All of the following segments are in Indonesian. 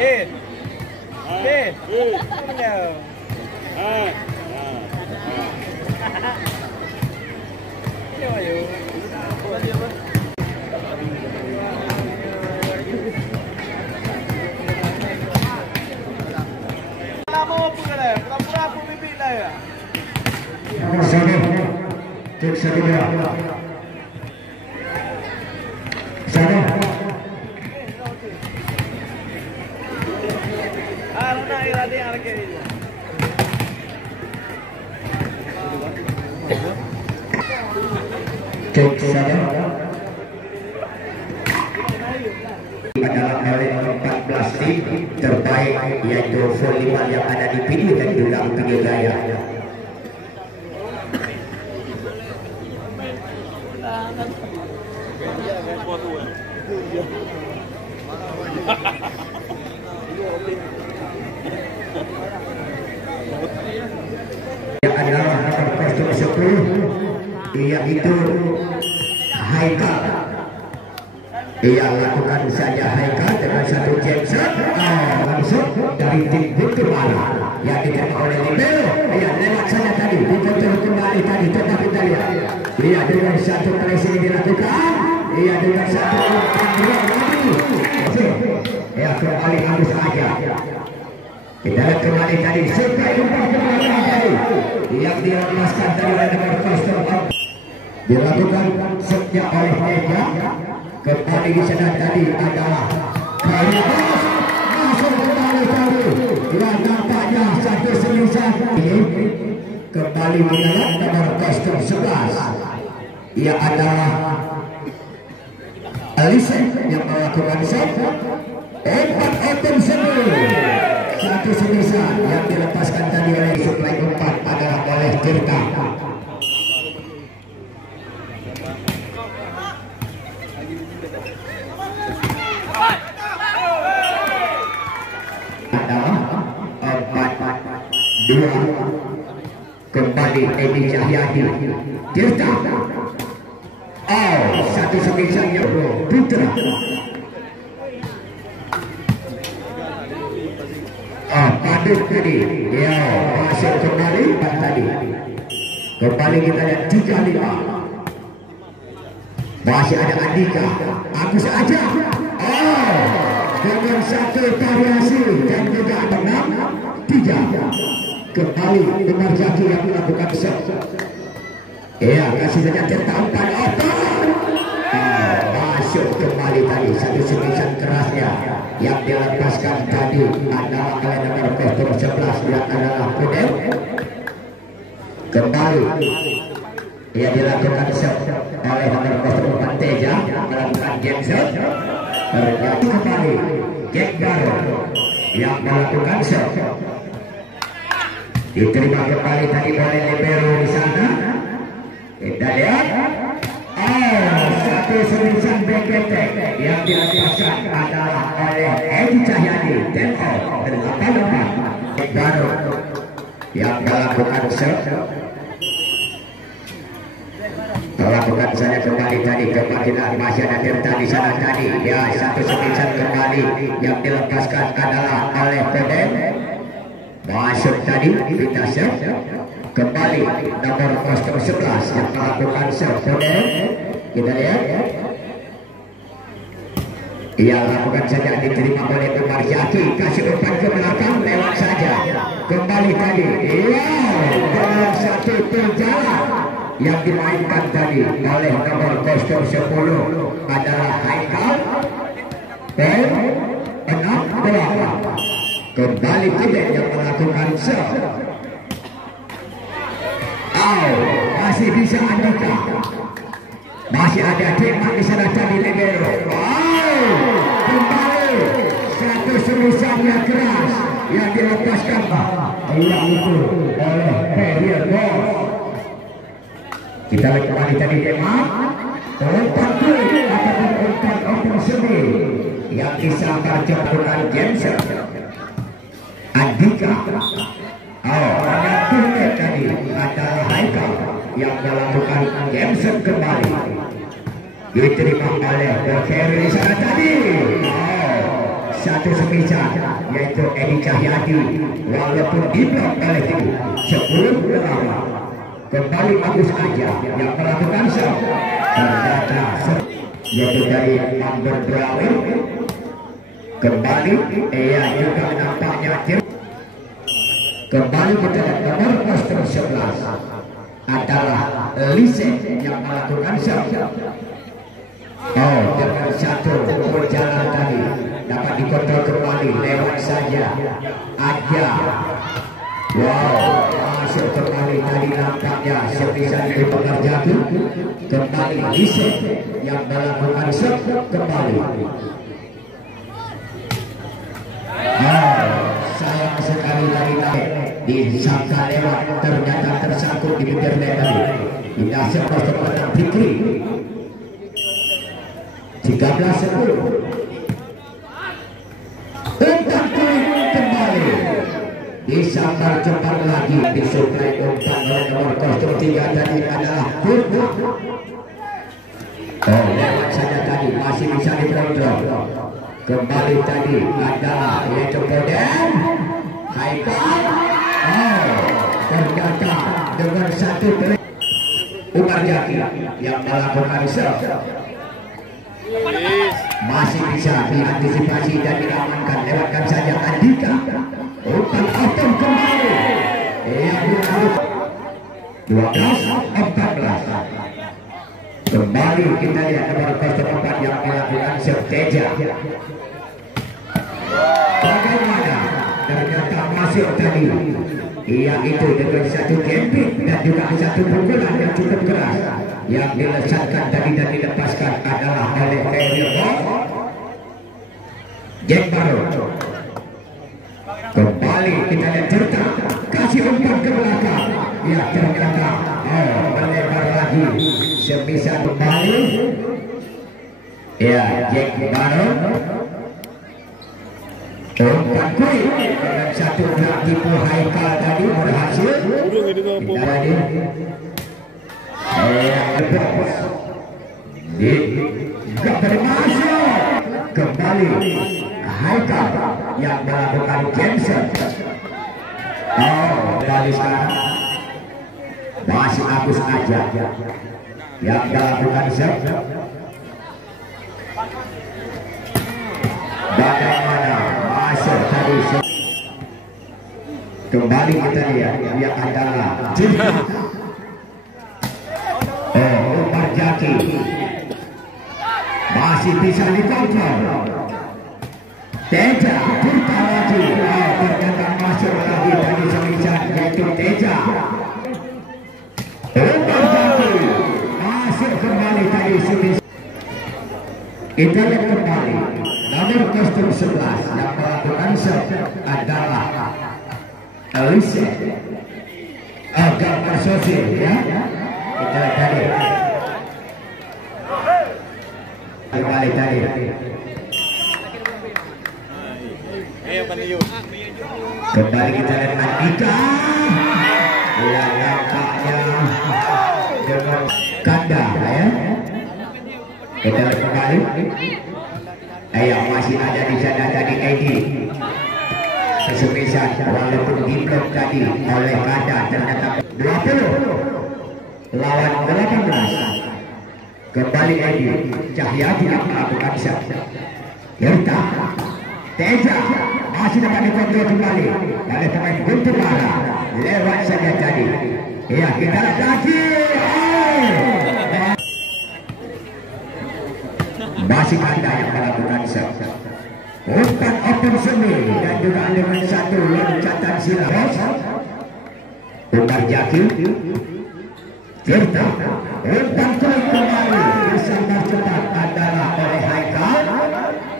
Din. Din. Ano? Ano yun? Wala mo po ka na. Pura-pura po bibila yan. Sana. Cek saya. Sana. Ano na ilati ang arkein? Cek saya. Adalah oleh 14 tim terbaik yaitu volleyball yang ada di video dan diulang tiga gaya. Yang adalah nomor kostum 10 yaitu Haikal. Ia lakukan saja Haikal dengan satu Jackson langsung dari tim Guntur Malang yang diterima oleh Libero. Ia lewat saja tadi dikontrol kembali tadi, tetapi kita lihat ia dengan satu pressing dilakukan, ia dengan satu ia kembali halus saja. Kita lihat kembali tadi sampai umpan kembali tadi yang dilepaskan dari oleh nomor kostum dilakukan setnya oleh Meja. Kembali di sana tadi adalah masuk kembali tadi yang nampaknya satu semisal ini kembali mendarat nomor kostum 11. Ia adalah Alisa yang melakukan set 4 satu semisal yang dilepaskan tadi oleh suplai umpan adalah oleh Tirta. Dua kembali Edi Cahyadi Tirta. Satu semisal yang Putra. Padut tadi ya masuk kembali tadi. Kembali kita lihat 3-5. Masih ada Andika. Agus aja. Dengan satu variasi dan juga 6-3. Kembali dengan Zaki yang melakukan set. Ya kasih saja Tirta umpan masuk kembali tadi satu semisal kerasnya yang dilepaskan tadi adalah oleh nomor kostum 11 yang adalah Kudel. Kembali ia dilakukan set oleh nomor kostum 4 Teja melakukan game set. Terjadi kembali Gekgar yang melakukan set. Diterima kembali tadi oleh Libero di sana. Kita lihat satu semisal BGT yang dilepaskan adalah oleh Edi Cahyadi Tempo 8-4 baru yang melakukan set. Melakukan saja kembali tadi kemungkinan masih ada Tirta di sana tadi. Ya satu semisal kembali yang dilepaskan adalah oleh Kodem. Masuk tadi kita set. Kembali nomor kostum 11 yang melakukan set. Kodem. Kita lihat ia lakukan saja diterima oleh Umar Zaki. Kasih umpan ke belakang lewat saja. Kembali tadi dengan satu perjalanan yang dimainkan tadi oleh nomor kostum 10 adalah Haikal dan 6-8. Kembali tidak yang melakukan set. Masih bisa Andika. Masih ada Demak di sana tadi Libero. Kembali satu semisal yang keras yang dilepaskan yang itu oleh Period Boss. Kita lihat kembali tadi Demak. Umpan ataupun umpan open semi yang disangka jemputan Jensen. Andika. Ada turnet tadi adalah Haikal yang melakukan Jensen kembali. Diterima oleh Ferry di sana tadi. satu semisal yaitu Edi Cahyadi walaupun diblok oleh tim 10 lama. Kembali Agus Aja yang melakukan serve ternyata yaitu dari number Brown. Kembali ia juga nampaknya kembali kita nomor poster 11 adalah Lise yang melakukan serve. Oh, dengan satu berjalan tadi dapat dikontrol kembali lewat saja Aja. Wow, masuk kembali tadi nampaknya semisal itu Pengarjaki. Kembali Lise yang melakukan serve kembali. Sayang sekali tadi disangka lewat, ternyata tersangkut di bibir net tadi. Tidak seperti menang Fikri 13-10. Umpan kembali disambar cepat lagi, disuplai umpan oleh nomor kostum 3 tadi adalah Purna. Oh, lewat saja tadi masih bisa dikontrol. Kembali tadi adalah yaitu Boden Haikal. Oh, ternyata dengan satu Umar Jaki yang melakukan serve masih bisa diantisipasi dan diamankan. Lewatkan saja Andika. Umpan open kembali. Yang 12-14. Kembali kita lihat nomor 04 yang melakukan serve Teja. Bagaimana ternyata masuk tadi ia itu dengan satu gempit dan juga satu pukulan yang cukup keras yang dilesatkan tadi dan dilepaskan adalah oleh Ferry Jack Baru. Kembali kita lihat cerita kasih umpan ke belakang. Ya ternyata melebar lagi sebisa kembali. Ya Jack Baru. Umpan kuih dengan satu gerak tipu Haikal tadi berhasil. Tidak berhasil. Kembali Haikal yang melakukan cancel. Kembali sekarang masih Agus Aja yang melakukan serve. Bagaimana masuk tadi? Kembali kita lihat yang adalah Umar Jaki masih bisa dikontrol. Teja putar lagi, ternyata masuk lagi tadi semisal yaitu Teja. Umar Jaki masuk kembali tadi semisal. Kita lihat kembali nomor kostum 11 yang melakukan serve adalah Elise agak persosir ya. Kita lihat tadi kembali tadi kembali kita lihat Andika yang nampaknya dengan kanda ya. Kita lihat kembali masih ada di sana tadi Edi semisal walaupun diblok tadi oleh Kanda. Ternyata 20 lawan 18. Kembali Edi Cahyadi yang melakukan serve. Tirta Teja masih dapat dikontrol kembali oleh pemain Guntur Mara. Lewat saja tadi. Ya kita lihat lagi. Masih ada yang melakukan serve. Umpan open sendiri dan juga dengan satu loncatan silang. Umar Jaki Tirta umpan kembali disambar cepat adalah oleh Haikal.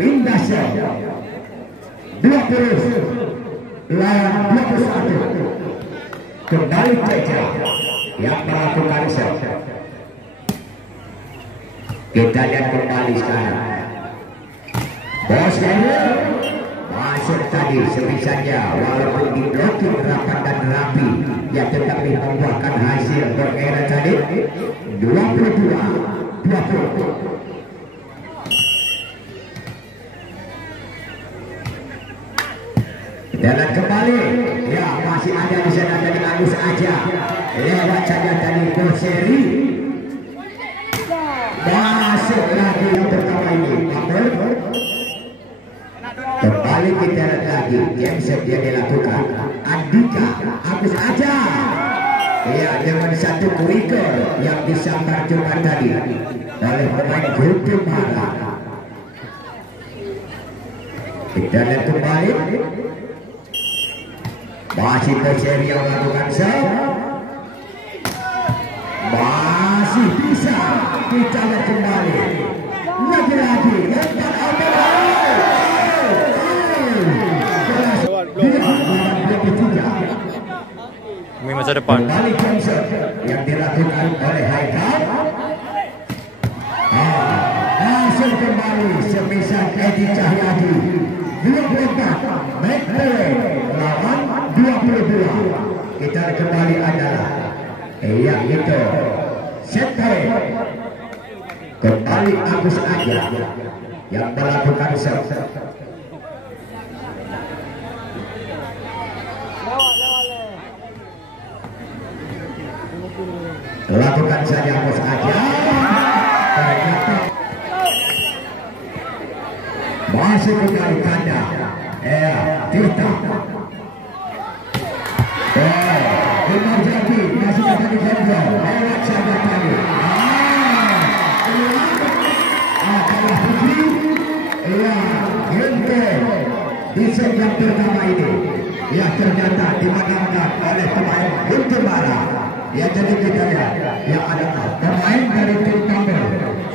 Pindah serve 20 lawan 21. Kembali Teja yang melakukan serve. Kita lihat kembali sekarang. Bos masuk tadi sebisanya walaupun diblokir rapat dan rapi, ya tetapi membuahkan hasil berkaitan tadi 22-20. Dan kembali, ya masih ada di sana tadi Agus aja, lewat saja tadi Boseri, masuk lagi yang pertama ini, kembali kita lihat lagi yang sedia dilakukan Andika Agus aja, ya dengan satu kuikor yang disambar cuma tadi oleh pemain Gutimara. Kita lihat kembali. Masih Boseri yang melakukan serve, masih bisa kita lihat kembali lagi-lagi lempar Demi masa depan. kembali cancel yang dilakukan oleh Haikal. Masuk kembali semisal Edi Cahyadi 24 Mekpele lawan 22. Kita kembali adalah yang itu set point. Kembali Agus aja yang melakukan serve. Lakukan saja Agus aja. Ternyata masih kembali kanda. Tirta. Jadi masih ada di kontrol. Lewat saja tadi. Adalah Fikri. Di set yang pertama ini, ya ternyata dimenangkan oleh pemain Gutimara. Ya jadi kita lihat, yang adalah pemain dari tim Tampil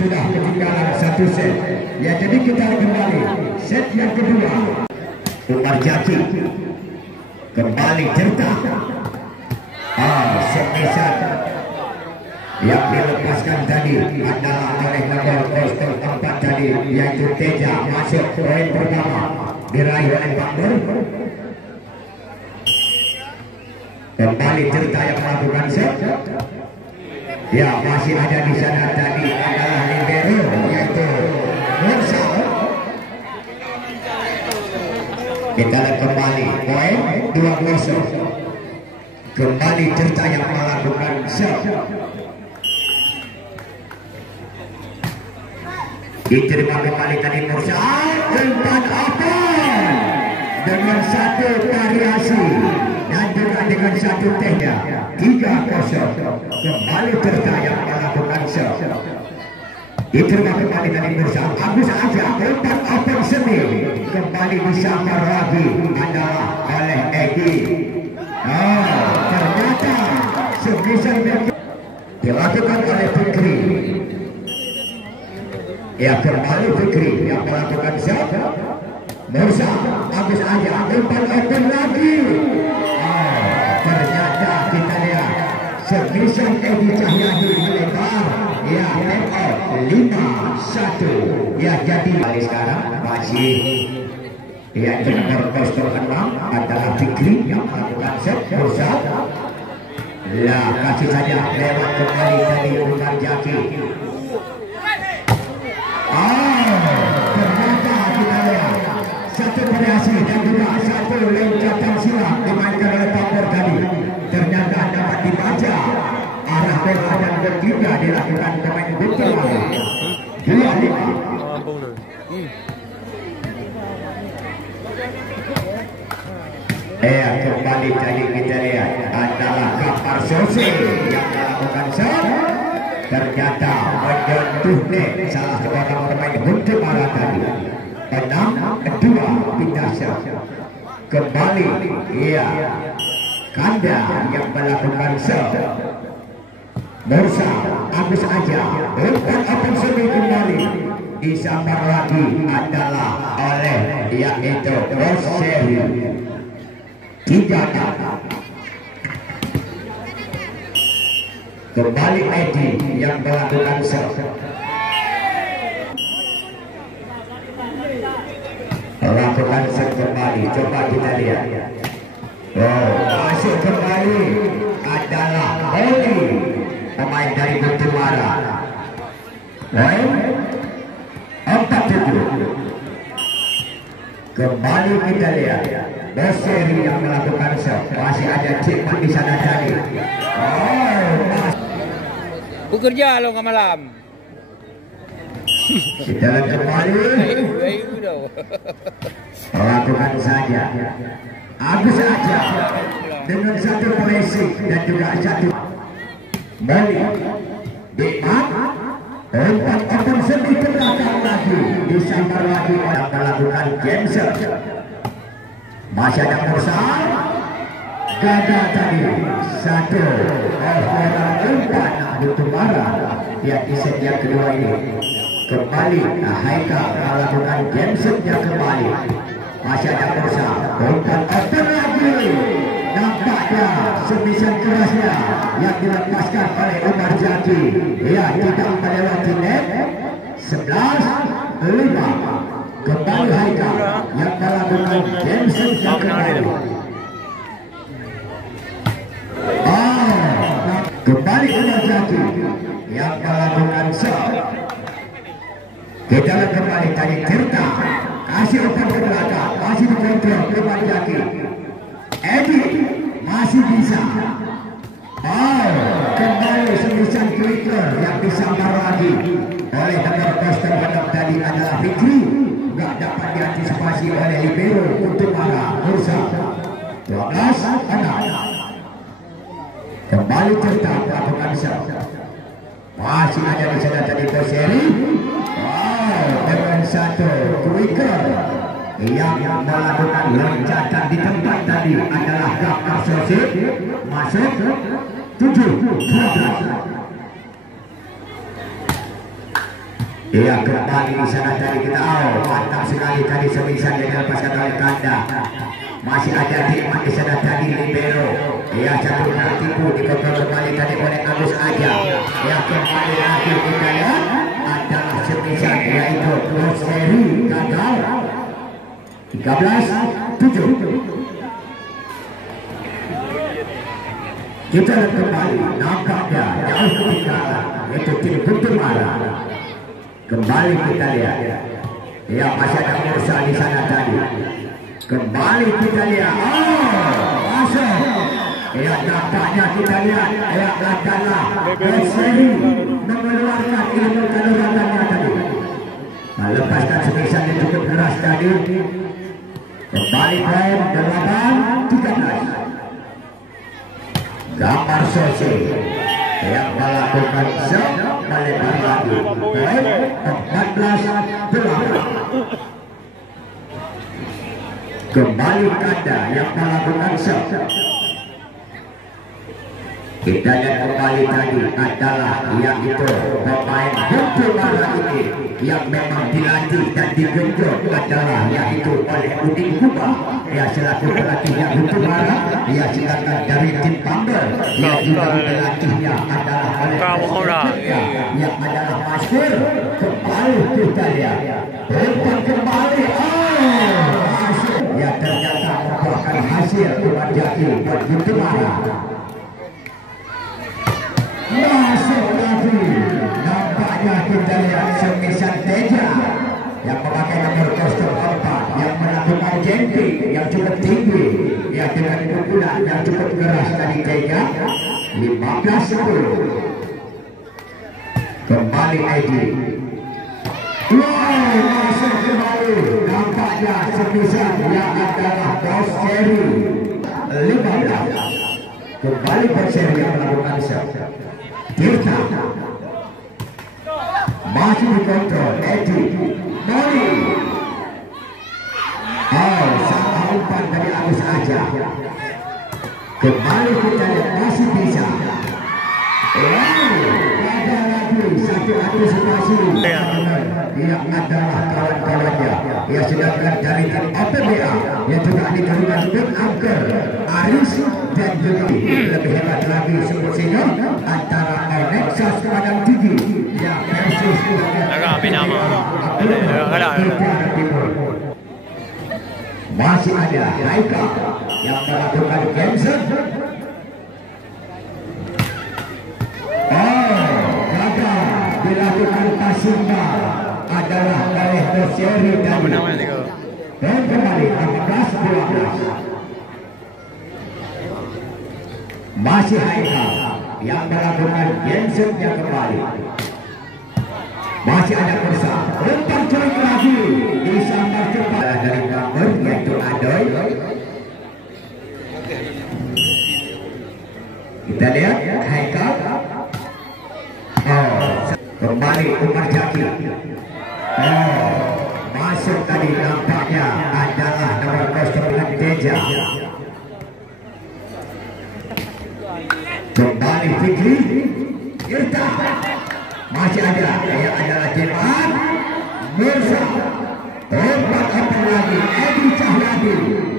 sudah ketinggalan satu set. Ya jadi kita kembali set yang kedua. Umar Jaki kembali Tirta. Semisal yang dilepaskan tadi adalah oleh nomor 04 tadi, yaitu Teja. Masuk poin pertama diraih oleh Pak Nur. Kembali Tirta yang melakukan serve. Ya masih ada di sana tadi adalah libero, yaitu Mursa. Kita lihat kembali poin 2-0. Kembali Tirta yang melakukan serve. Diterima kembali tadi Mursa. Tempat apa? Dengan satu variasi dan juga dengan satu tehnya 3-0. Kembali Tirta yang melakukan serve. Diterima kembali tadi Mursa. Agus aja tempat open semi. Kembali disambar lagi adalah oleh Edi. Ternyata semisal dilakukan oleh Fikri. Ya kembali Fikri yang melakukan serve. Mursa, Agus aja tempat open lagi. Ternyata kita lihat semisal Edi Cahyadi melebar. Ya take 5-1. Ya jadi sekarang masih ya nomor 06 adalah Fikri yang melakukan serve. Mursa lah kasih saja lewat kembali tadi Umar Jaki. Ternyata kita lihat satu variasi dan juga satu loncatan silang dimainkan oleh Papor tadi. Ternyata dapat dibaca arah bola dan bertiga dilakukan pemain Gutimara. 2-5. Kembali tadi kita lihat adalah Kapar Sose yang melakukan serve. Ternyata menyentuh net salah seorang pemain Gutimara tadi. 6-2 pindah serve. Kembali Kanda yang melakukan serve. Mursa, Agus aja tempat open semi kembali disambar lagi adalah oleh yaitu Boseri. 3-6. Kembali Edi yang melakukan serve. Melakukan serve kembali. Coba kita lihat. Masuk kembali adalah Oli, pemain dari Gutimara. 4-7. Kembali kita lihat. Boseri yang melakukan serve. Masih ada cepat di sana tadi. Bekerja lo ke malam. Kita kembali. Lakukan saja. Agus saja dengan satu pressing dan juga satu balik. Dikmat umpan open sedikit ke belakang lagi, disambar lagi orang melakukan cancel. Masih ada Mursal, gagal tadi satu orang umpan butuh marah yang di set yang kedua ini. Kembali Haikal melakukan cancel-nya kembali. Masih ada Mursal, umpan open lagi. Nampaknya semisal kerasnya yang dilepaskan oleh Umar Zaki. Ia tidak melewati net. 11-5. Kembali Haikal yang melakukan cancel yang kembali. Kembali Umar Zaki yang melakukan serve. Kita lihat kembali tadi Tirta kasih umpan ke belakang, masih dikontrol Umar Zaki. Edi masih bisa. Kembali semisal quicker yang disambar lagi oleh nomor poster pada tadi adalah Fikri. Enggak dapat diantisipasi oleh libero untuk para Mursa. 12-6. Kembali Tirta melakukan serve. Masih ada di sana tadi Boseri. Dengan satu quicker yang melakukan loncatan di tempat tadi adalah Gafar Sosik. Masuk 7-12. Ia kembali di sana tadi kita mantap sekali tadi semisal yang dilepaskan oleh Kanda. Masih ada Dikmat di sana tadi libero. Ia satu tipu dikontrol kembali tadi oleh Agus Aja. Ia kembali lagi kita lihat adalah semisal yaitu Boseri gagal. 13-7. Kita lihat kembali nampaknya jauh ketinggalan itu tim Guntur Mara. Kembali kita lihat ya masih ada Mursa di sana tadi. Kembali kita lihat masuk ya nampaknya kita lihat ya adalah Boseri mengeluarkan ilmu kanuragannya tadi. Melepaskan semisal yang cukup keras tadi. Kembali poin 8-13. Gafar Sosik yang melakukan serve melebar lagi. Poin 14-8. Kembali Kanda yang melakukan serve. Kita lihat kembali tadi adalah yang itu pemain Guntur Mara ini yang memang dilatih dan digenjot adalah yaitu oleh Udin Kuba. Ia selaku pelatihnya Guntur Mara. Ia sedangkan dari tim Bambel yang juga pelatihnya adalah oleh yang adalah Masyur. Kembali kita lihat umpan kembali yang ternyata membuahkan hasil Umar Zaki buat Guntur Mara. Masuk lagi. Nampaknya kita lihat semisal Teja yang memakai nomor kostum 4 yang melakukan jumping yang cukup tinggi ya dengan pukulan yang cukup keras dari Teja. 15-10. Kembali Edi. Masuk kembali. Nampaknya semisal yang adalah Boseri. 15. Kembali Boseri yang melakukan serve. Tirta masih dikontrol Edi Mori. Salah umpan dari Agus Aja. Kembali kita lihat masih bisa. Ada lagi satu antisipasi yang adalah kawan-kawannya. Ia sedangkan dari tim APBA yang juga dikatakan tim Angker Aris dan juga lebih hebat lagi sehingga antara Nexus Padang Tinggi yang versus masih ada Haikal yang melakukan cancel. Gagal dilakukan Pasimba adalah oleh Boseri dan Dan kembali 18-12. Masih Haikal yang melakukan Jensen yang kembali. Masih ada Kursa. Umpan culik lagi disambar cepat dari Bangor yaitu Adoy. Kita lihat Haikal. Kembali Umar Jaki. Masuk tadi nampaknya adalah nomor kostum Teja. Kembali Fikri. Kita masih ada yang adalah Jemat Mursa. Umpan apa lagi Edi Cahyadi.